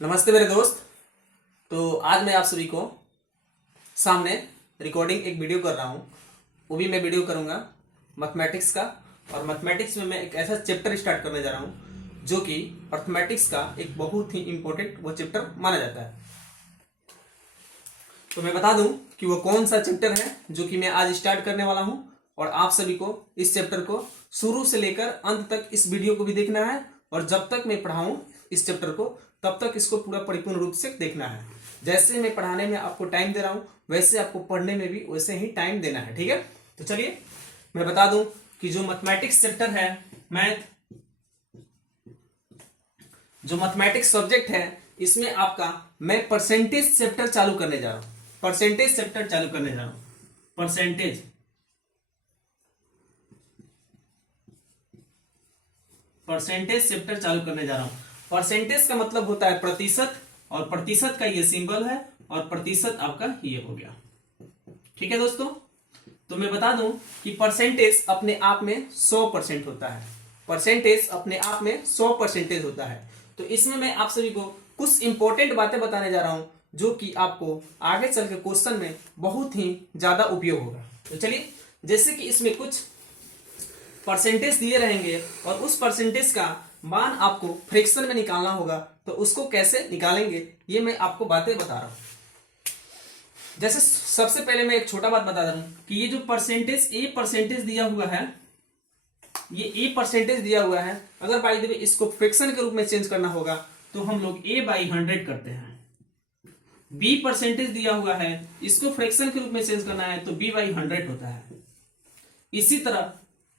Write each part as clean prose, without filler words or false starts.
नमस्ते मेरे दोस्त। तो आज मैं आप सभी को सामने रिकॉर्डिंग एक वीडियो कर रहा हूँ। वो भी मैं वीडियो करूँगा मैथमेटिक्स का। और मैथमेटिक्स में मैं एक ऐसा चैप्टर स्टार्ट करने जा रहा हूँ जो कि अर्थमेटिक्स का एक बहुत ही इम्पोर्टेंट वो चैप्टर माना जाता है। तो मैं बता दूं कि वो कौन सा चैप्टर है जो कि मैं आज स्टार्ट करने वाला हूँ। और आप सभी को इस चैप्टर को शुरू से लेकर अंत तक इस वीडियो को भी देखना है। और जब तक मैं पढ़ाऊँ इस चैप्टर को तब तक इसको पूरा परिपूर्ण रूप से देखना है। जैसे मैं पढ़ाने में आपको टाइम दे रहा हूँ वैसे आपको पढ़ने में भी वैसे ही टाइम देना है। ठीक है, तो चलिए मैं बता दूं कि जो मैथमेटिक्स चैप्टर है, जो मैथमेटिक्स सब्जेक्ट है, इसमें आपका मैं परसेंटेज चैप्टर चालू करने जा रहा हूं। परसेंटेज चैप्टर चालू करने जा रहा हूं। परसेंटेज चैप्टर चालू करने जा रहा हूं। परसेंटेज का मतलब होता है प्रतिशत, और प्रतिशत का ये सिंबल है, और प्रतिशत आपका ये हो गया। ठीक है दोस्तों, तो मैं बता दूं कि परसेंटेज अपने आप में 100% होता है। परसेंटेज अपने आप में 100% होता है। तो इसमें मैं आप सभी को कुछ इंपॉर्टेंट बातें बताने जा रहा हूं जो कि आपको आगे चल के क्वेश्चन में बहुत ही ज्यादा उपयोग होगा। तो चलिए, जैसे कि इसमें कुछ परसेंटेज दिए रहेंगे और उस परसेंटेज का मान आपको फ्रैक्शन में निकालना होगा। तो उसको कैसे निकालेंगे ये मैं आपको बातें बता रहा हूं। जैसे सबसे पहले मैं एक छोटा बात बता दूं कि ये जो परसेंटेज ए परसेंटेज दिया हुआ है, ये ए परसेंटेज दिया हुआ है, अगर बाई द वे इसको फ्रैक्शन के रूप में चेंज करना होगा तो हम लोग ए बाई 100 करते हैं। बी परसेंटेज दिया हुआ है, इसको फ्रैक्शन के रूप में चेंज करना है तो बी बाई 100 होता है। इसी तरह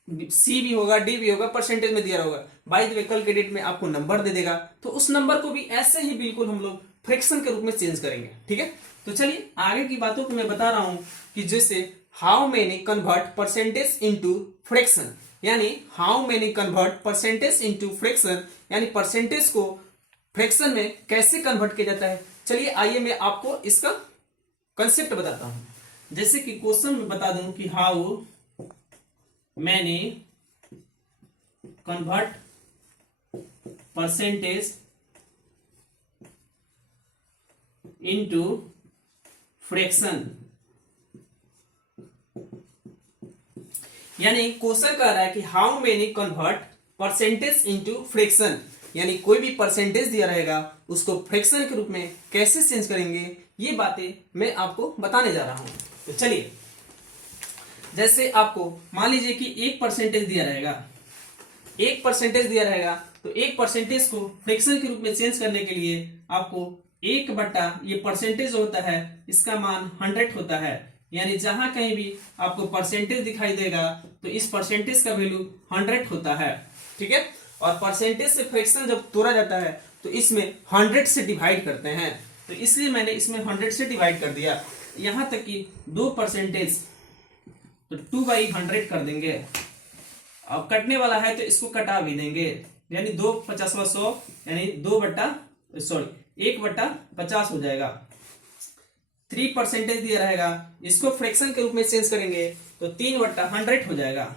सी भी होगा, डी भी होगा, परसेंटेज में दिया होगा। बाई द वे कल के डेट में आपको नंबर दे देगा तो उस नंबर को भी ऐसे ही बिल्कुल हम लोग फ्रैक्शन के रूप में चेंज करेंगे। ठीक है, तो चलिए आगे की बातों को मैं बता रहा हूं कि जैसे how many convert percentage into fraction, यानी how many convert percentage into fraction, यानी परसेंटेज को फ्रैक्शन में कैसे कन्वर्ट किया जाता है। चलिए आइए मैं आपको इसका कंसेप्ट बताता हूं। जैसे कि क्वेश्चन में बता दूं कि how many convert percentage into fraction, यानी क्वेश्चन कह रहा है कि how many convert percentage into fraction, यानी कोई भी परसेंटेज दिया रहेगा उसको फ्रैक्शन के रूप में कैसे चेंज करेंगे, ये बातें मैं आपको बताने जा रहा हूं। तो चलिए, जैसे आपको मान लीजिए कि 1% दिया रहेगा, 1% दिया रहेगा, तो 1% को फ्रैक्शन के रूप में चेंज करने के लिए आपको 1 बट्टा ये परसेंटेज होता है, इसका मान 100 होता है। यानी जहां कहीं भी आपको परसेंटेज दिखाई देगा तो इस परसेंटेज का वैल्यू 100 होता है। ठीक है, और परसेंटेज से फ्रैक्शन जब तोड़ा जाता है तो इसमें 100 से डिवाइड करते हैं, तो इसलिए मैंने इसमें 100 से डिवाइड कर दिया। यहां तक कि 2% तो 2/100 कर देंगे। अब कटने वाला है तो इसको कटा भी देंगे, यानी 2×50 100, यानी 1/50 हो जाएगा। 3% दिया रहेगा, इसको फ्रैक्शन के रूप में चेंज करेंगे तो 3/100 हो जाएगा।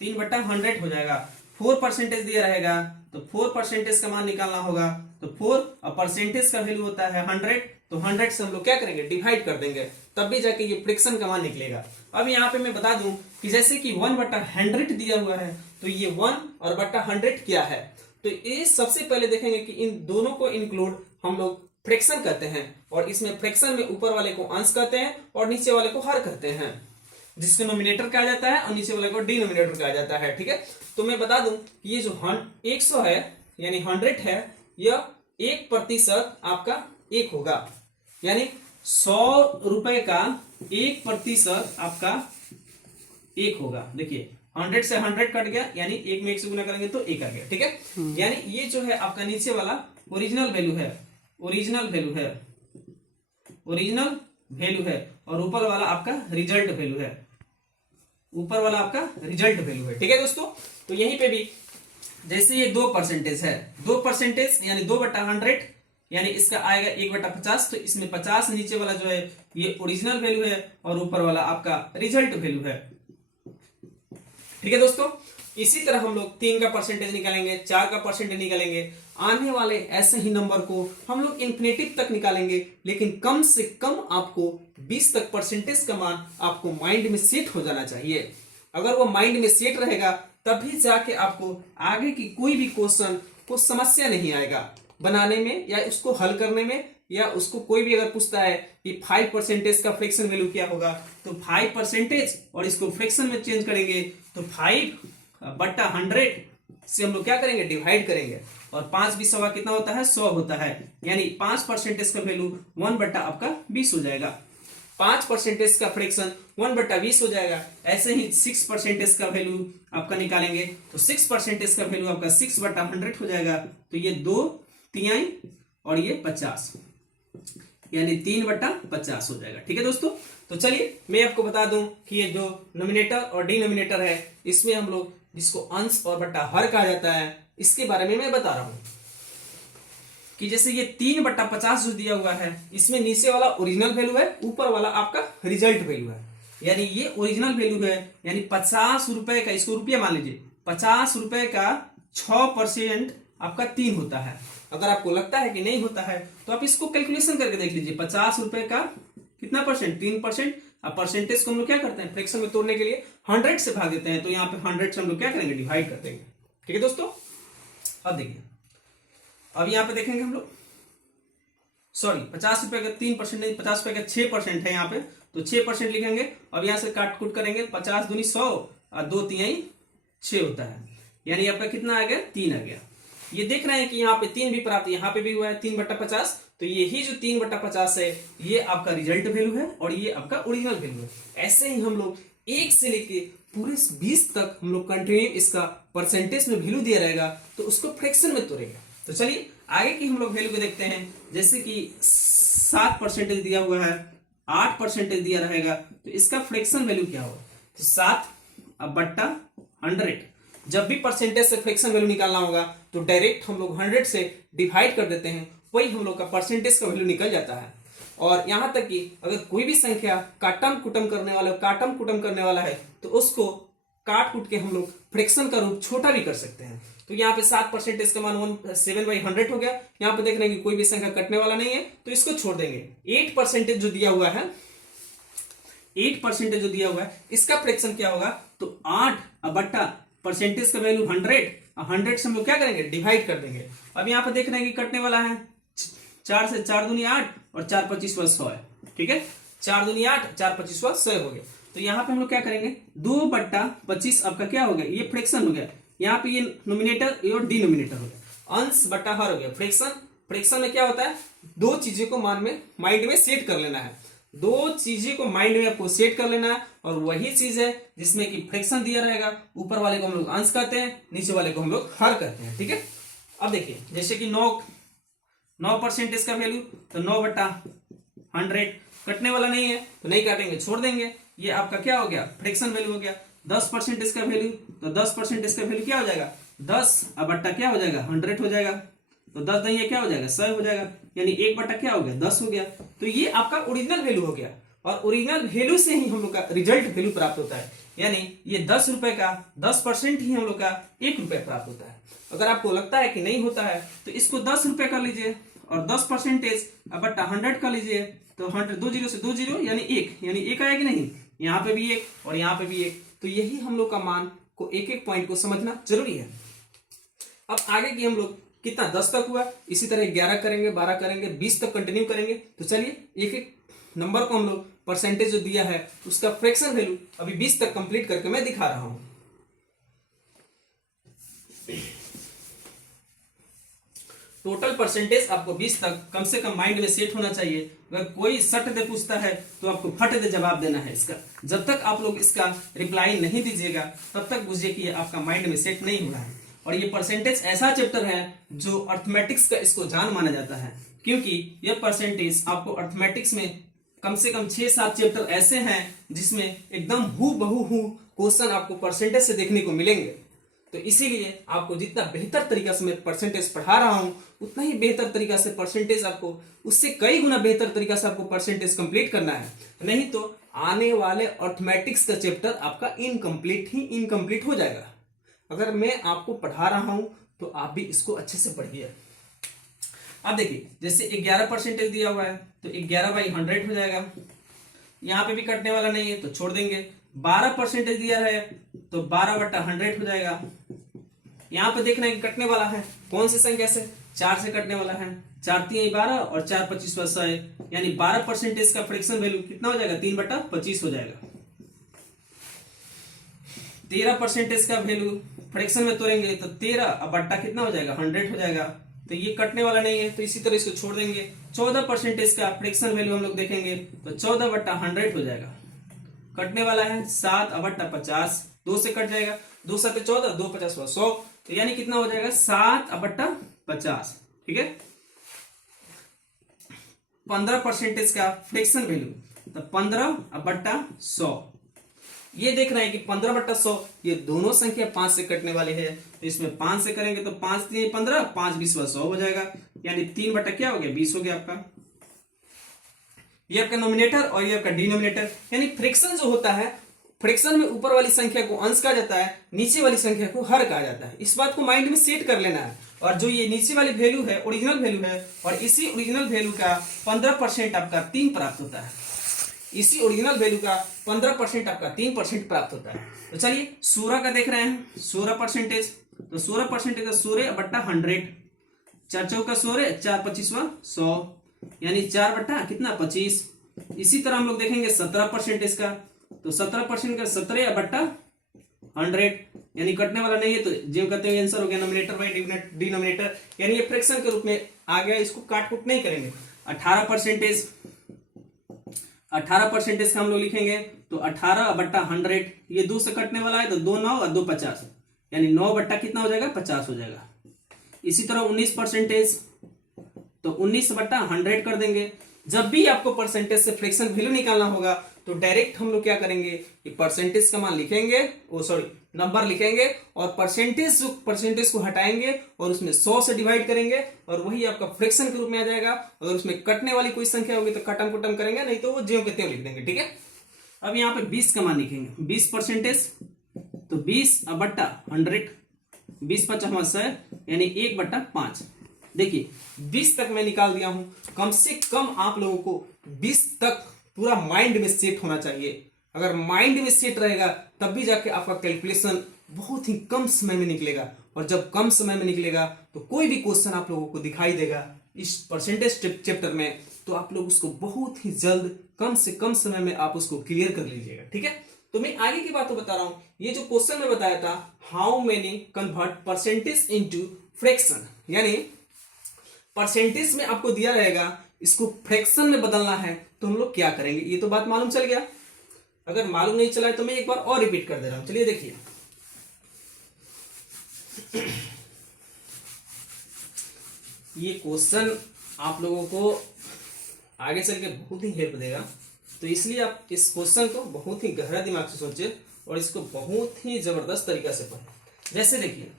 3/100 हो जाएगा। 4% दिया रहेगा तो 4% का मान निकालना होगा, तो 4 और परसेंटेज का वैल्यू होता है 100, तो 100 से हम लोग क्या करेंगे, डिवाइड कर देंगे, तब भी जाके ये फ्रैक्शन का मान निकलेगा। अब यहाँ पे मैं बता दूं कि जैसे कि 1/100 दिया हुआ है, तो ये 1 और बट्टा 100 क्या है, तो ये सबसे पहले देखेंगे कि इन दोनों को इंक्लूड हम लोग फ्रैक्शन कहते हैं, और इसमें फ्रैक्शन में ऊपर वाले को अंश कहते हैं और नीचे वाले को हर कहते हैं, जिसको नोमिनेटर कहा जाता है और नीचे वाले को डिनोमिनेटर कहा जाता है। ठीक है, तो मैं बता दूं कि ये जो 100 है यानी 100 है, यह 1% आपका 1 होगा, यानी 100 रुपए का 1% आपका 1 होगा। देखिए 100 से 100 कट गया, यानी 1 में 1 से गुना करेंगे तो 1 आ गया। ठीक है, यानी ये जो है आपका नीचे वाला ओरिजिनल वैल्यू है, ओरिजिनल वैल्यू है, और ऊपर वाला आपका रिजल्ट वैल्यू है, ऊपर वाला आपका रिजल्ट वैल्यू है। ठीक है दोस्तों, तो यहीं पे भी जैसे ये 2% है, 2% यानी 2/100, यानी इसका आएगा 1/50, तो इसमें 50 नीचे वाला जो है ये ओरिजिनल वैल्यू है और ऊपर वाला आपका रिजल्ट वैल्यू है। ठीक है दोस्तों, इसी तरह हम लोग 3 का परसेंटेज निकालेंगे, 4 का परसेंटेज निकालेंगे, आने वाले ऐसे ही नंबर को हम लोग इन्फिनेटिव तक निकालेंगे, लेकिन कम से कम आपको 20 तक परसेंटेज का मान आपको माइंड में सेट हो जाना चाहिए। अगर वो माइंड में सेट रहेगा तभी जाके आपको आगे की कोई भी क्वेश्चन को समस्या नहीं आएगा बनाने में या उसको हल करने में, या उसको कोई भी अगर पूछता है कि 5% का फ्रैक्शन वैल्यू क्या होगा, तो 5% और इसको फ्रैक्शन में चेंज करेंगे तो 5/100 से हम लोग क्या करेंगे, डिवाइड करेंगे, और 5 20 सवा कितना होता है, 100 होता है, यानी 5% का वैल्यू 1/20 हो जाएगा। 5% का फ्रैक्शन 1/20 हो जाएगा। ऐसे ही 6% का वैल्यू आपका निकालेंगे तो 6% का वैल्यू आपका 6/100 हो जाएगा। तो ये 2/3 और ये 50, यानी 3/50 हो जाएगा। ठीक है दोस्तों, तो चलिए मैं आपको बता दूं कि ये जो नोमिनेटर और डिनोमिनेटर है, इसमें हम लोग जिसको अंश और बट्टा हर कहा जाता है, इसके बारे में मैं बता रहा हूं कि जैसे ये 3/50 जो दिया हुआ है, इसमें नीचे वाला ओरिजिनल वैल्यू है, ऊपर वाला आपका रिजल्ट वैल्यू है। यानी ये ओरिजिनल वैल्यू है, यानी 50 रुपए का, इसको रुपया मान लीजिए, 50 रुपए का 6% आपका 3 होता है। अगर आपको लगता है कि नहीं होता है तो आप इसको कैलकुलेशन करके देख लीजिए। 50 रुपए का कितना परसेंट, 3%। अब परसेंटेज को हम लोग क्या करते हैं, फ्रैक्शन में तोड़ने के लिए 100 से भाग देते हैं, तो यहाँ पे 100 से हम लोग क्या करेंगे, डिवाइड कर देंगे। ठीक है दोस्तों, अब देखिए, अब यहाँ पे देखेंगे हम लोग, सॉरी 50 रुपए का 3% नहीं, 50 रुपए का 6% है यहाँ पे, तो 6% लिखेंगे। अब यहाँ से काट कुट करेंगे, 50 दूनी 100 और 2×3 6 होता है, यानी आपका कितना आ गया, 3 आ गया। ये देख रहे हैं कि यहाँ पे 3 भी प्राप्त, यहाँ पे भी हुआ है 3/50, तो यही जो 3/50 है ये आपका रिजल्ट वैल्यू है और ये आपका ओरिजिनल वैल्यू है। ऐसे ही हम लोग 1 से लेके पूरे 20 तक हम लोग कंटिन्यू इसका परसेंटेज में वैल्यू दिया रहेगा तो उसको फ्रैक्शन में तोड़ेगा। तो चलिए आगे की हम लोग वैल्यू को देखते हैं। जैसे कि 7% दिया हुआ है, 8% दिया रहेगा, तो इसका फ्रैक्शन वैल्यू क्या होगा, तो 7/100। जब भी परसेंटेज से फ्रैक्शन वैल्यू निकालना होगा तो डायरेक्ट हम लोग 100 से डिवाइड कर देते हैं, वही हम लोग का परसेंटेज का वैल्यू निकल जाता है। और यहां तक कि अगर कोई भी संख्या काटम कुटम करने वाला है तो उसको काट कुट के हम लोग फ्रैक्शन का रूप छोटा भी कर सकते हैं। तो यहाँ पे 7% का मान 7/100 हो गया। यहाँ पे देख रहे हैं कि कोई भी संख्या कटने वाला नहीं है तो इसको छोड़ देंगे। 8% जो दिया हुआ है, 8% जो दिया हुआ है, इसका फ्रैक्शन क्या होगा, तो 8 परसेंटेज का वैल्यू 100 से हम लोग क्या करेंगे, डिवाइड कर देंगे। अब यहाँ पे देख रहे हैं कि कटने वाला है, 4 से 4 दूनी 8 और 4 25 100 है। ठीक है, 4 दूनी 8, 4 25 100 हो गया। तो यहाँ पे हम लोग क्या करेंगे, 2/25 आपका क्या हो गया, ये फ्रैक्शन हो गया। यहाँ पे ये नोमिनेटर और डिनोमिनेटर हो गया, अंश बटा हर हो गया। फ्रैक्शन में क्या होता है, दो चीजें को माइंड में सेट कर लेना है, दो चीजें को माइंड में आपको सेट कर लेना है, और वही चीज है जिसमें कि फ्रैक्शन दिया रहेगा। ऊपर वाले को हम लोग अंश कहते हैं, नीचे वाले को हम लोग हर कहते हैं। ठीक है, अब देखिए जैसे कि 9% इसका वैल्यू, तो 9/100 कटने वाला नहीं है तो नहीं काटेंगे, छोड़ देंगे। ये आपका क्या हो गया, फ्रैक्शन वैल्यू हो गया। 10% इसका वैल्यू, तो 10% इसका वैल्यू क्या हो जाएगा, 10/, क्या हो जाएगा, 100 हो जाएगा। तो 10 नहीं है क्या हो जाएगा, 100 हो जाएगा, यानी 1/, क्या हो गया, 10 हो गया। तो ये आपका ओरिजिनल वैल्यू हो गया, और ओरिजिनल वैल्यू से ही हम लोग का रिजल्ट वैल्यू प्राप्त होता है। यानी ये 10 रुपए का 10% ही हम लोग का 1 रुपया प्राप्त होता है। अगर आपको लगता है कि नहीं होता है तो इसको 10 रुपए कर लीजिए और 10%/100 कर लीजिए, तो 100 2 0 से 2 0 यानी 1, यानी 1 आया कि नहीं, यहाँ पे भी 1 और यहाँ पे भी 1। तो यही हम लोग का मान को एक एक पॉइंट को समझना जरूरी है। अब आगे की हम लोग कितना, 10 तक हुआ, इसी तरह 11 करेंगे, 12 करेंगे, 20 तक कंटिन्यू करेंगे। तो चलिए एक एक नंबर को हम लोग परसेंटेज जो दिया है उसका फ्रैक्शन वैल्यू अभी 20 तक कंप्लीट करके मैं दिखा रहा हूं। टोटल परसेंटेज आपको 20 तक कम से कम माइंड में सेट होना चाहिए। अगर कोई सट दे पूछता है तो आपको फट दे जवाब देना है इसका। जब तक आप लोग इसका रिप्लाई नहीं दीजिएगा तब तक बुझिए कि ये आपका माइंड में सेट नहीं हो रहा है। और ये परसेंटेज ऐसा चैप्टर है जो अर्थमेटिक्स का इसको जान माना जाता है, क्योंकि ये परसेंटेज आपको अर्थमेटिक्स में कम से कम 6-7 चैप्टर ऐसे हैं जिसमें एकदम हूबहू क्वेश्चन आपको परसेंटेज से देखने को मिलेंगे। तो इसीलिए आपको जितना बेहतर तरीका से मैं परसेंटेज पढ़ा रहा हूं उतना ही बेहतर तरीका से परसेंटेज आपको, उससे कई गुना बेहतर तरीका से आपको परसेंटेज कंप्लीट करना है। नहीं तो आने वाले अर्थमेटिक्स का चैप्टर आपका इनकम्प्लीट हो जाएगा। अगर मैं आपको पढ़ा रहा हूं तो आप भी इसको अच्छे से पढ़िए। अब देखिए जैसे 11% दिया हुआ है तो 11/100 हो जाएगा, यहां पे भी कटने वाला नहीं है तो छोड़ देंगे। 12% दिया है तो 12/100 हो जाएगा, यहां पे देखना है कि कटने वाला है कौन सी संख्या से, 4 से कटने वाला है। 4 3 12 और 4 25 100 यानी 12% का फ्रैक्शन वैल्यू कितना हो जाएगा, 3/25 हो जाएगा। 13% का वैल्यू फ्रैक्शन में तोड़ेंगे तो 13 बट्टा कितना हो जाएगा, 100 हो जाएगा, तो ये कटने वाला नहीं है तो इसी तरह इसको छोड़ देंगे। 14% का फ्रैक्शन वैल्यू हम लोग देखेंगे तो 14/100 हो जाएगा, कटने वाला है 7/50, 2 से कट जाएगा, 2 7 14, 2 50 100, तो यानी कितना हो जाएगा 7/50। ठीक है। 15% का फ्रैक्शन वैल्यू तो 15/100, ये देखना है कि 15/100 ये दोनों संख्या 5 से कटने वाले हैं, तो इसमें 5 से करेंगे तो 5 3 15, 5 20 100 हो जाएगा, यानी 3 बटा क्या हो गया, 20 हो गया आपका। ये आपका नोमिनेटर और ये आपका डिनोमिनेटर, यानी फ्रैक्शन जो होता है, फ्रैक्शन में ऊपर वाली संख्या को अंश कहा जाता है, नीचे वाली संख्या को हर कहा जाता है। इस बात को माइंड में सेट कर लेना है। और जो ये नीचे वाली वैल्यू है ओरिजिनल वैल्यू है, और इसी ओरिजिनल वैल्यू का 15% आपका 3 प्राप्त होता है, इसी ओरिजिनल वैल्यू का 15% आपका 3% प्राप्त होता है। तो चलिए 16 का देख रहे हैं, 16%, तो 16% का 16/100, 4 चौका 16, 4 25 100, यानी 4 बट्टा कितना 25। इसी तरह हम लोग देखेंगे 17% का, तो 17% का 17/100, यानी कटने वाला नहीं है तो जो कहते हैं आंसर हो गया नोमिनेटर बाय डिनोमिनेटर, यानी ये फ्रैक्शन के रूप में आ गया, इसको काट कुट नहीं करेंगे। 18% का हम लोग लिखेंगे तो 18/100, ये 2 से कटने वाला है तो 2 9 और 2 50, यानी 9 बट्टा कितना हो जाएगा 50 हो जाएगा। इसी तरह 19% तो 19/100 कर देंगे। जब भी आपको परसेंटेज से फ्रैक्शन वैल्यू निकालना होगा तो डायरेक्ट हम लोग क्या करेंगे, ये परसेंटेज का मान लिखेंगे, नंबर लिखेंगे और परसेंटेज को हटाएंगे और उसमें 100 से डिवाइड करेंगे और वही आपका फ्रैक्शन के रूप में आ जाएगा। अगर उसमें कटने वाली कोई संख्या होगी तो कटम कुटम करेंगे, नहीं तो वो ज्यों के त्यों लिख देंगे। ठीक है। अब यहाँ पे 20 का मान लिखेंगे, 20% तो 20/100, 20 50 100, यानी 1/5। देखिए 20 तक मैं निकाल दिया हूं, कम से कम आप लोगों को 20 तक पूरा माइंड में सेट होना चाहिए। अगर माइंड में सेट रहेगा तब भी जाके आपका कैलकुलेशन बहुत ही कम समय में निकलेगा, और जब कम समय में निकलेगा तो कोई भी क्वेश्चन आप लोगों को दिखाई देगा इस परसेंटेज चैप्टर में, तो आप लोग उसको बहुत ही जल्द कम से कम समय में आप उसको क्लियर कर लीजिएगा। ठीक है। तो मैं आगे की बात तो बता रहा हूं, ये जो क्वेश्चन में बताया था how many convert percentage into fraction, यानी परसेंटेज में आपको दिया रहेगा, इसको फ्रैक्शन में बदलना है तो हम लोग क्या करेंगे। ये तो बात मालूम चल गया, अगर मालूम नहीं चला है तो मैं एक बार और रिपीट कर दे रहा हूं। चलिए देखिए, ये क्वेश्चन आप लोगों को आगे चल के बहुत ही हेल्प देगा, तो इसलिए आप इस क्वेश्चन को बहुत ही गहरा दिमाग से सोचिए और इसको बहुत ही जबरदस्त तरीका से पढ़ें। जैसे देखिए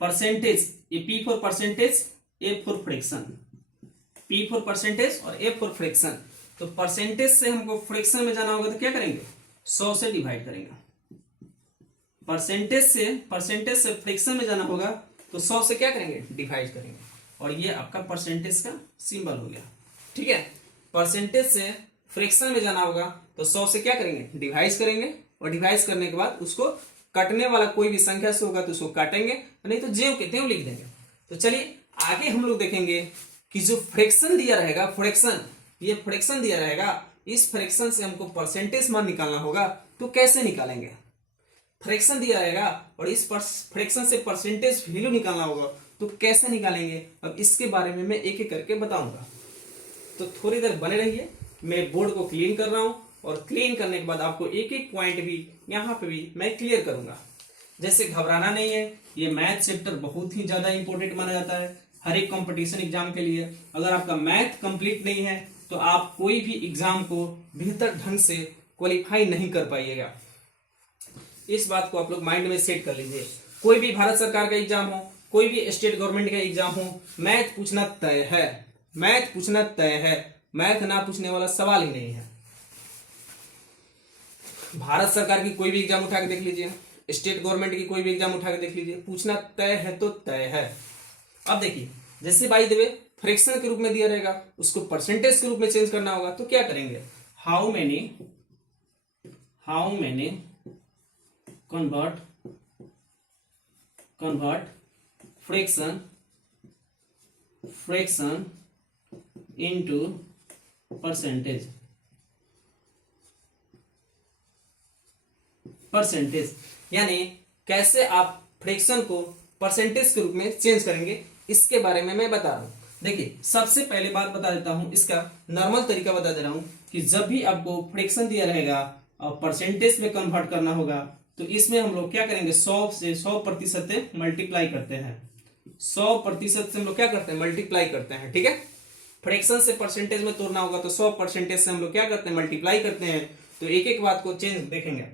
परसेंटेज, ये P for percentage, A for fraction, P for percentage और A फॉर फ्रैक्शन। तो परसेंटेज से हमको फ्रैक्शन में जाना होगा तो क्या करेंगे, 100 से डिवाइड करेंगे। परसेंटेज से फ्रैक्शन में जाना होगा तो 100 से क्या करेंगे, डिवाइड करेंगे, और ये आपका परसेंटेज का सिंबल हो गया। ठीक है। परसेंटेज से फ्रैक्शन में जाना होगा तो 100 से क्या करेंगे, डिवाइड करेंगे, और डिवाइड करने के बाद उसको कटने वाला कोई भी संख्या से होगा तो उसको काटेंगे, नहीं तो ज्यों के त्यों लिख देंगे। तो चलिए आगे हम लोग देखेंगे कि जो फ्रैक्शन दिया रहेगा, ये फ्रैक्शन दिया रहेगा, इस फ्रैक्शन से हमको परसेंटेज मान निकालना होगा तो कैसे निकालेंगे। फ्रैक्शन दिया रहेगा और इस फ्रैक्शन से परसेंटेज वैल्यू निकालना होगा तो कैसे निकालेंगे, अब इसके बारे में मैं एक एक करके बताऊंगा। तो थोड़ी देर बने रहिए, मैं बोर्ड को क्लीन कर रहा हूं और क्लीन करने के बाद आपको एक एक पॉइंट भी यहाँ पे भी मैं क्लियर करूंगा। जैसे घबराना नहीं है, ये मैथ चैप्टर बहुत ही ज्यादा इंपॉर्टेंट माना जाता है हर एक कंपटीशन एग्जाम के लिए। अगर आपका मैथ कंप्लीट नहीं है तो आप कोई भी एग्जाम को बेहतर ढंग से क्वालिफाई नहीं कर पाइएगा। इस बात को आप लोग माइंड में सेट कर लीजिए। कोई भी भारत सरकार का एग्जाम हो, कोई भी स्टेट गवर्नमेंट का एग्जाम हो, मैथ पूछना तय है, मैथ पूछना तय है, मैथ ना पूछने वाला सवाल ही नहीं है। भारत सरकार की कोई भी एग्जाम उठा के देख लीजिए, स्टेट गवर्नमेंट की कोई भी एग्जाम उठा के देख लीजिए, पूछना तय है तो तय है। अब देखिए, जैसे बाय द वे फ्रैक्शन के रूप में दिया रहेगा, उसको परसेंटेज के रूप में चेंज करना होगा, तो क्या करेंगे, how many convert fraction into percentage, यानी कैसे आप फ्रैक्शन को परसेंटेज के रूप में चेंज करेंगे, इसके बारे में मैं बता रहा हूं। देखिए, सबसे पहले बात बता देता हूं, इसका नॉर्मल तरीका बता दे रहा हूं कि जब भी आपको फ्रैक्शन दिया रहेगा और परसेंटेज में कन्वर्ट करना होगा, तो इसमें हम लोग क्या करेंगे, 100% से मल्टीप्लाई करते हैं। 100% से हम लोग क्या करते हैं, मल्टीप्लाई करते हैं। ठीक है, फ्रैक्शन से परसेंटेज में तोड़ना होगा तो 100% से हम लोग क्या करते हैं, मल्टीप्लाई करते हैं। तो एक एक बात को चेंज देखेंगे।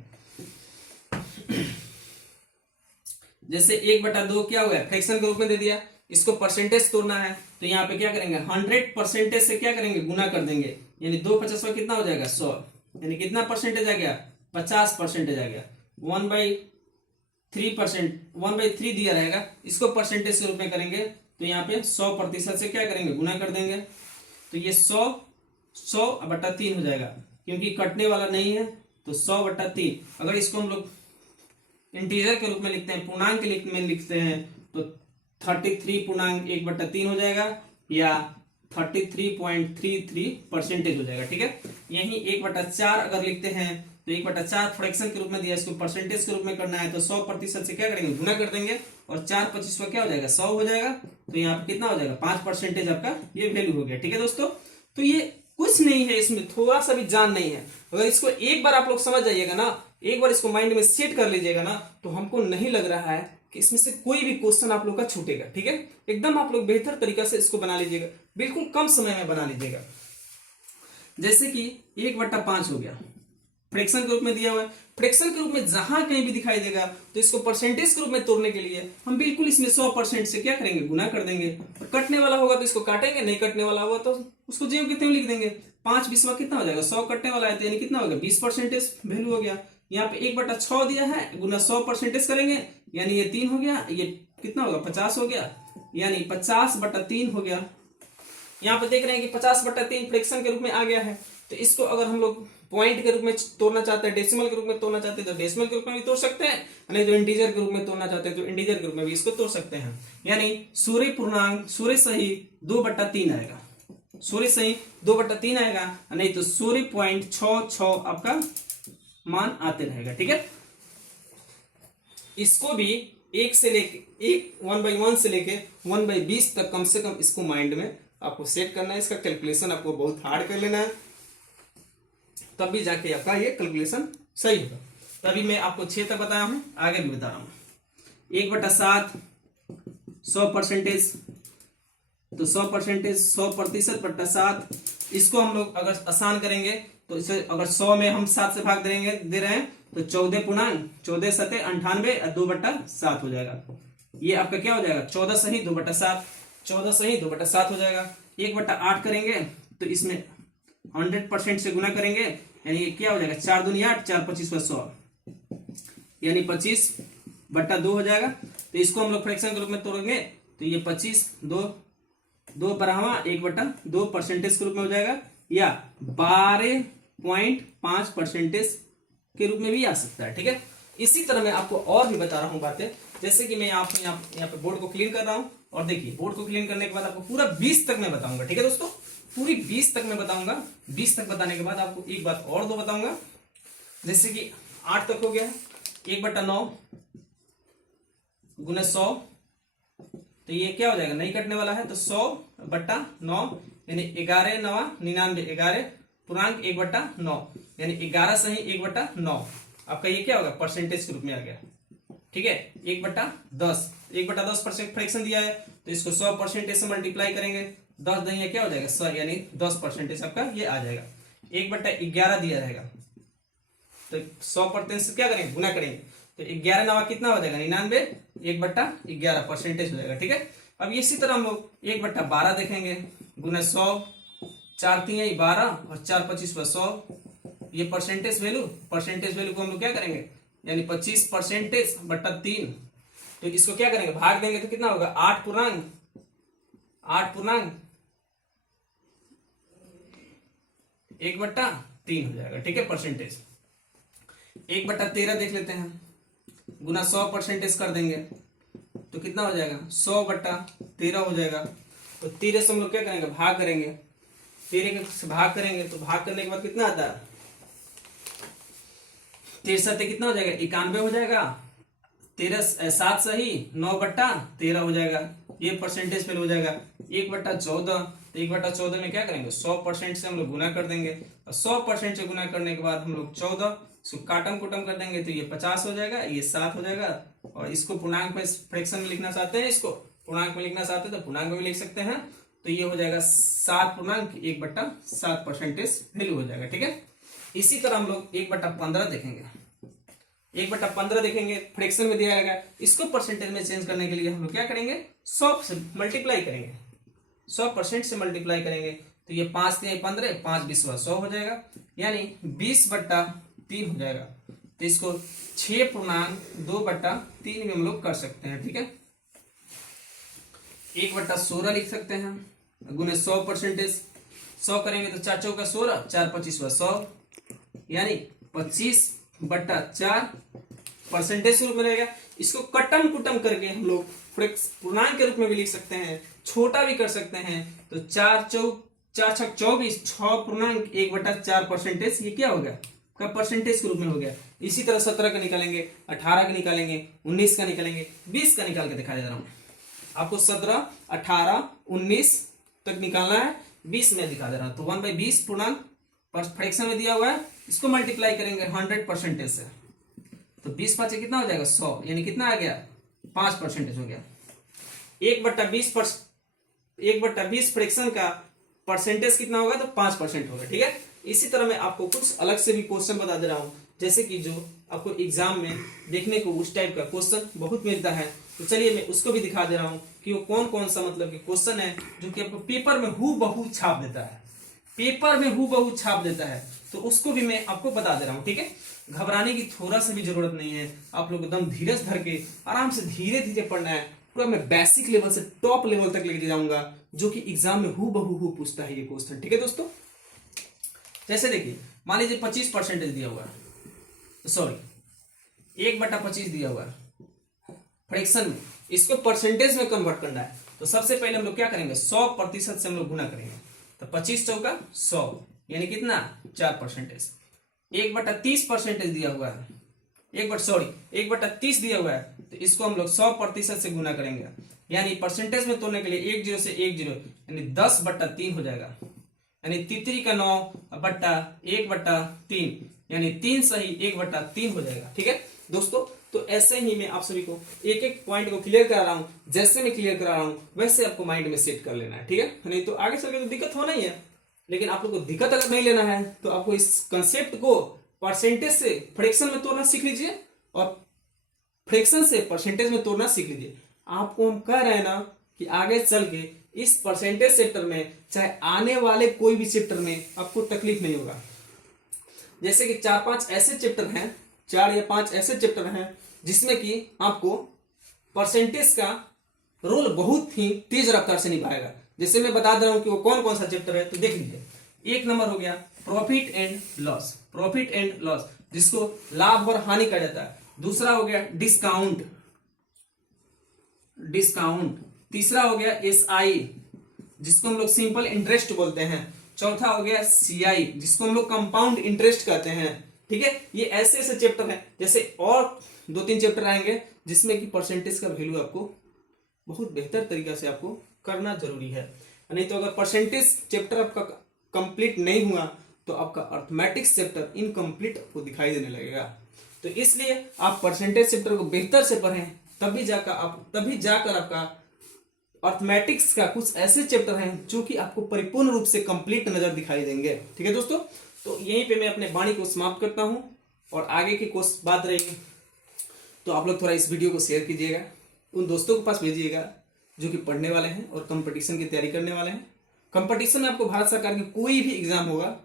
जैसे 1/2 क्या हुआ है, फ्रैक्शन के रूप में दे दिया, इसको परसेंटेज तोड़ना है, तो यहाँ पे क्या करेंगे, 100% से क्या करेंगे, गुना कर देंगे, यानी 2×50 कितना हो जाएगा, 100, यानी कितना परसेंटेज आ गया, 50% आ गया। 1/3 दिया रहेगा, इसको परसेंटेज के रूप में करेंगे, तो यहाँ पे 100% से क्या करेंगे, गुना कर देंगे, तो ये 100/3 हो जाएगा, क्योंकि कटने वाला नहीं है, तो 100/3। अगर इसको हम लोग इंटीजर के रूप में लिखते हैं, पूर्णांक के रूप में लिखते हैं, तो 33.1/3 हो जाएगा, या 33.33% हो जाएगा। ठीक है, यही 1/4 अगर लिखते हैं, तो 1/4 फ्रैक्शन के रूप में दिया, इसको परसेंटेज के रूप में करना है, तो 100% से क्या करेंगे, गुना कर देंगे, और 4×25 का क्या हो जाएगा, 100 हो जाएगा, तो यहाँ पे कितना हो जाएगा, 5% आपका ये वैल्यू हो गया। ठीक है दोस्तों, तो ये कुछ नहीं है, इसमें थोड़ा सा भी जान नहीं है। अगर इसको एक बार आप लोग समझ जाइएगा ना, एक बार इसको माइंड में सेट कर लीजिएगा ना, तो हमको नहीं लग रहा है कि इसमें से कोई भी क्वेश्चन आप लोग का छूटेगा। ठीक है, एकदम आप लोग बेहतर तरीका से इसको बना लीजिएगा, बिल्कुल कम समय में बना लीजिएगा। जैसे कि 1/5 हो गया, फ्रैक्शन के रूप में दिया हुआ है, फ्रैक्शन के रूप में जहां कहीं भी दिखाई देगा, तो इसको परसेंटेज के रूप में तोड़ने के लिए हम बिल्कुल इसमें 100% से क्या करेंगे, गुना कर देंगे, और कटने वाला होगा तो इसको काटेंगे, नहीं कटने वाला होगा तो उसको ज्यों कितने लिख देंगे, 5×20 कितना हो जाएगा, 100 कटने वाला है, तो यानी कितना हो गया, 20% वैल्यू हो गया। यहाँ पे 1/6 दिया है, गुना 100% करेंगे, यानी ये 3 हो गया, ये कितना होगा, 50 हो गया, यानी 50/3 हो गया। यहाँ पे देख रहे हैं कि 50/3 फ्रैक्शन के रूप में आ गया है, तो इसको अगर हम लोग पॉइंट के रूप में तोड़ना चाहते हैं, डेसिमल के रूप में तोड़ना चाहते हैं, तो डेसिमल के रूप में भी तोड़ सकते हैं, नहीं तो इंटीजर के रूप में तोड़ना चाहते हैं, तो इंटीजर के रूप में भी इसको तोड़ सकते हैं। यानी सूर्य पूर्णांक, सूर्य सही 2/3 आएगा, सूर्य सही 2/3 आएगा, नहीं तो सूर्य 0.66 आपका मान आते रहेगा। ठीक है, इसको भी 1 से लेके 1/1 से लेके 1/20 तक कम से कम इसको माइंड में आपको सेट करना है। इसका कैलकुलेशन आपको बहुत हार्ड कर लेना है, तब भी जाके आपका ये कैलकुलेशन सही होगा। तभी मैं आपको 6 तक बताया हूं, आगे भी बता रहा हूं। 1/7 100%, तो 100%/7, इसको हम लोग अगर आसान करेंगे तो इसे अगर 100 में हम 7 से भाग दे रहे हैं, तो 14×14 = 98 और 2/7 हो जाएगा। ये आपका क्या हो जाएगा, 14 सही 2/7, 14 सही 2/7 हो जाएगा। 1/8 करेंगे तो इसमें 100% से गुना करेंगे, यानी ये क्या हो जाएगा, 4 दूनी 8, 4×25 = 100, यानी 25/2 हो जाएगा। तो इसको हम लोग फ्रैक्शन के रूप में तोड़ेंगे, तो ये 25 2 बराबर 1/2 परसेंटेज के रूप में हो जाएगा, या 12.5% के रूप में भी आ सकता है। ठीक है, इसी तरह मैं आपको और भी बता रहा हूं बातें, जैसे कि मैं यहाँ पे बोर्ड को क्लीन कर रहा हूं, और देखिए बोर्ड को क्लीन करने के बाद आपको पूरा 20 तक मैं बताऊंगा। ठीक है दोस्तों, पूरी 20 तक मैं बताऊंगा। 20 तक बताने के बाद आपको एक बात और दो बताऊंगा, जैसे कि 8 तक हो गया है, 1/9 गुना 100, तो ये क्या हो जाएगा, नहीं कटने वाला है, तो 100/9, यानी 11×9 99, 11 पूर्णांक 1/9, यानी 11 सही 1/9 आपका ये क्या होगा, परसेंटेज के रूप में आ गया। ठीक है, 1/10 1/10% फ्रैक्शन दिया है, तो इसको 100% से मल्टीप्लाई करेंगे, 10 दही क्या हो जाएगा 100, यानी 10% आपका ये आ जाएगा। 1/11 दिया रहेगा, तो 100% से क्या करेंगे, गुना करेंगे, तो 11×9 कितना हो जाएगा, 99, 1/11 परसेंटेज हो जाएगा। ठीक है, अब इसी तरह हम लोग 1/12 देखेंगे, गुना 100, 4×3 = 12 और 4×25 = 100, ये परसेंटेज वैल्यू को हम लोग क्या करेंगे, यानी 25% बट्टा 3। तो इसको क्या करेंगे, भाग देंगे तो कितना होगा, 8.1/3 हो जाएगा। ठीक है, परसेंटेज 1/13 देख लेते हैं, गुना 100% कर देंगे तो कितना हो जाएगा, 100/13 हो जाएगा। तो 13 से हम लोग क्या करेंगे, भाग करेंगे, 13 से भाग करेंगे तो भाग करने के बाद कितना आता है, 13 कितना हो जाएगा, 91 हो जाएगा। 7 सही 9/13 हो जाएगा। ये परसेंटेज फेल हो जाएगा। 1/14, तो 1/14 में क्या करेंगे, 100% से हम लोग गुना कर देंगे, और 100% से गुना करने के बाद हम लोग 14 इसको काटम कुटम कर देंगे तो ये 50 हो जाएगा, ये 7 हो जाएगा। और इसको पूर्णांक में, फ्रैक्शन में लिखना चाहते हैं, इसको पूर्णांक में लिखना चाहते हैं तो पूर्णांक में भी लिख सकते हैं। तो ये हो जाएगा 7.1/7 परसेंटेज वैल्यू हो जाएगा। ठीक है, इसी तरह हम लोग 1/15 देखेंगे। 1/15 देखेंगे, फ्रैक्शन में दिया रहेगा, इसको परसेंटेज में चेंज करने के लिए हम लोग क्या करेंगे, 100 से मल्टीप्लाई करेंगे, 100% से मल्टीप्लाई करेंगे तो ये 5 3 15, 5 20 100 हो जाएगा, यानी 20/3 हो जाएगा। तो इसको 6.2/3 में हम लोग कर सकते हैं। ठीक है, 1/16 लिख सकते हैं, गुने 100%, 100 करेंगे तो 4 चौका 16, 4 25 100, यानी 25/4 परसेंटेज के रूप में रहेगा। इसको कटम कुटम करके हम लोग पूर्णांक के रूप में भी लिख सकते हैं, छोटा भी कर सकते हैं। तो 4 6 24, 6.1/4 परसेंटेज, ये क्या हो गया, का परसेंटेज के रूप में हो गया। इसी तरह 17 का निकालेंगे, 18 का निकालेंगे, 19 का निकालेंगे, 20 का निकाल के दिखा दे रहा हूं आपको। 17 18 19 तक निकालना है, 20 में दिखा दे रहा हूं। तो 1/20 पूर्णांक फ्रैक्शन में दिया हुआ है, इसको मल्टीप्लाई करेंगे 100% से, तो 20 5 कितना हो जाएगा, 100, यानी कितना आ गया, 5% हो गया। 1/20 फ्रैक्शन का परसेंटेज कितना होगा, तो 5% होगा। ठीक है, इसी तरह मैं आपको कुछ अलग से भी क्वेश्चन बता दे रहा हूं, जैसे कि जो आपको एग्जाम में देखने को उस टाइप का क्वेश्चन बहुत मिलता है। तो चलिए मैं उसको भी दिखा दे रहा हूं कि वो कौन कौन सा मतलब कि क्वेश्चन है जो कि आपको पेपर में हूबहू छाप देता है, पेपर में हूबहू छाप देता है। तो उसको भी मैं आपको बता दे रहा हूं। ठीक है, घबराने की थोड़ा सा भी जरूरत नहीं है, आप लोग एकदम धीरज धर के आराम से धीरे धीरे पढ़ना है। पूरा मैं बेसिक लेवल से टॉप लेवल तक लेके जाऊंगा, जो कि एग्जाम में हूबहू पूछता है ये क्वेश्चन। ठीक है दोस्तों, जैसे देखिए, मान लीजिए 25% दिया हुआ है, सॉरी 1/25 दिया हुआ है फ्रैक्शन में, इसको परसेंटेज में कन्वर्ट करना है। तो सबसे पहले हम लोग क्या करेंगे, 100% से हम लोग गुना करेंगे, तो 25 चौका 100, यानी कितना 4%। 1/30% दिया हुआ है, 1/30 दिया हुआ है, तो इसको हम लोग 100% से गुना करेंगे, यानी परसेंटेज में तोड़ने के लिए 1 0 से 1 0, यानी 10/3 हो जाएगा, यानी 3 का 9/1/3, यानी 3 सही 1/3 हो जाएगा। ठीक है दोस्तों, तो ऐसे ही मैं आप सभी को एक एक पॉइंट को क्लियर करा रहा हूं, जैसे मैं क्लियर करा रहा हूं वैसे आपको माइंड में सेट कर लेना है। ठीक है, नहीं तो आगे चल के तो दिक्कत होना ही है। लेकिन आप लोग को दिक्कत अगर नहीं लेना है तो आपको इस कंसेप्ट को परसेंटेज से फ्रैक्शन में तोड़ना सीख लीजिए, और फ्रैक्शन से परसेंटेज में तोड़ना सीख लीजिए। आपको हम कह रहे हैं ना कि आगे चल के इस परसेंटेज चैप्टर में, चाहे आने वाले कोई भी चैप्टर में, आपको तकलीफ नहीं होगा। जैसे कि 4-5 ऐसे चैप्टर हैं, 4 या 5 ऐसे चैप्टर हैं जिसमें कि आपको परसेंटेज का रोल बहुत ही तेज रफ्तार से निभाएगा। जैसे मैं बता दे रहा हूं कि वो कौन कौन सा चैप्टर है, तो देख लीजिए। 1 नंबर हो गया profit and loss, profit and loss, जिसको लाभ और हानि कहा जाता है। दूसरा हो गया डिस्काउंट, डिस्काउंट। तीसरा हो गया एसआई, जिसको हम लोग सिंपल इंटरेस्ट बोलते हैं। चौथा हो गया सीआई, जिसको हम लोग कंपाउंड इंटरेस्ट कहते हैं। ठीक है, ये ऐसे ऐसे चैप्टर हैं, जैसे और 2-3 चैप्टर आएंगे जिसमें कि परसेंटेज का वैल्यू आपको बहुत बेहतर तरीका से आपको करना जरूरी है। नहीं तो अगर परसेंटेज चैप्टर आपका कंप्लीट नहीं हुआ तो आपका अर्थमेटिक्स चैप्टर इनकम्प्लीट आपको दिखाई देने लगेगा। तो इसलिए आप परसेंटेज चैप्टर को बेहतर से पढ़ें, तभी जाकर आपका अर्थमेटिक्स का कुछ ऐसे चैप्टर हैं जो कि आपको परिपूर्ण रूप से कंप्लीट नजर दिखाई देंगे। ठीक है दोस्तों, तो यहीं पे मैं अपने वाणी को समाप्त करता हूं, और आगे की कुछ बात रहेगी तो आप लोग थोड़ा इस वीडियो को शेयर कीजिएगा, उन दोस्तों के पास भेजिएगा जो कि पढ़ने वाले हैं और कंपटीशन की तैयारी करने वाले हैं। कंपटीशन में आपको भारत सरकार की कोई भी एग्जाम होगा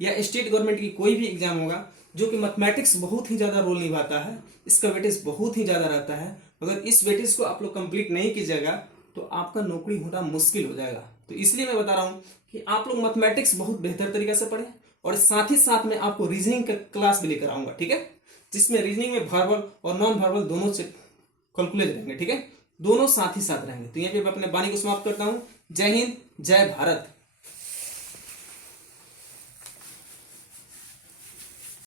या स्टेट गवर्नमेंट की कोई भी एग्जाम होगा, जो कि मैथमेटिक्स बहुत ही ज़्यादा रोल निभाता है, इसका वेटेज बहुत ही ज़्यादा रहता है। अगर इस वेटेज को आप लोग कंप्लीट नहीं कीजिएगा तो आपका नौकरी होना मुश्किल हो जाएगा। तो इसलिए मैं बता रहा हूँ कि आप लोग मैथमेटिक्स बहुत बेहतर तरीके से पढ़ें, और साथ ही साथ में आपको रीजनिंग का क्लास भी लेकर आऊँगा, ठीक है, जिसमें रीजनिंग में वर्बल और नॉन वर्बल दोनों से कैलकुलेट रहेंगे, ठीक है, दोनों साथ ही साथ रहेंगे। तो यहाँ पे मैं अपने वाणी को समाप्त करता हूँ। जय हिंद, जय भारत।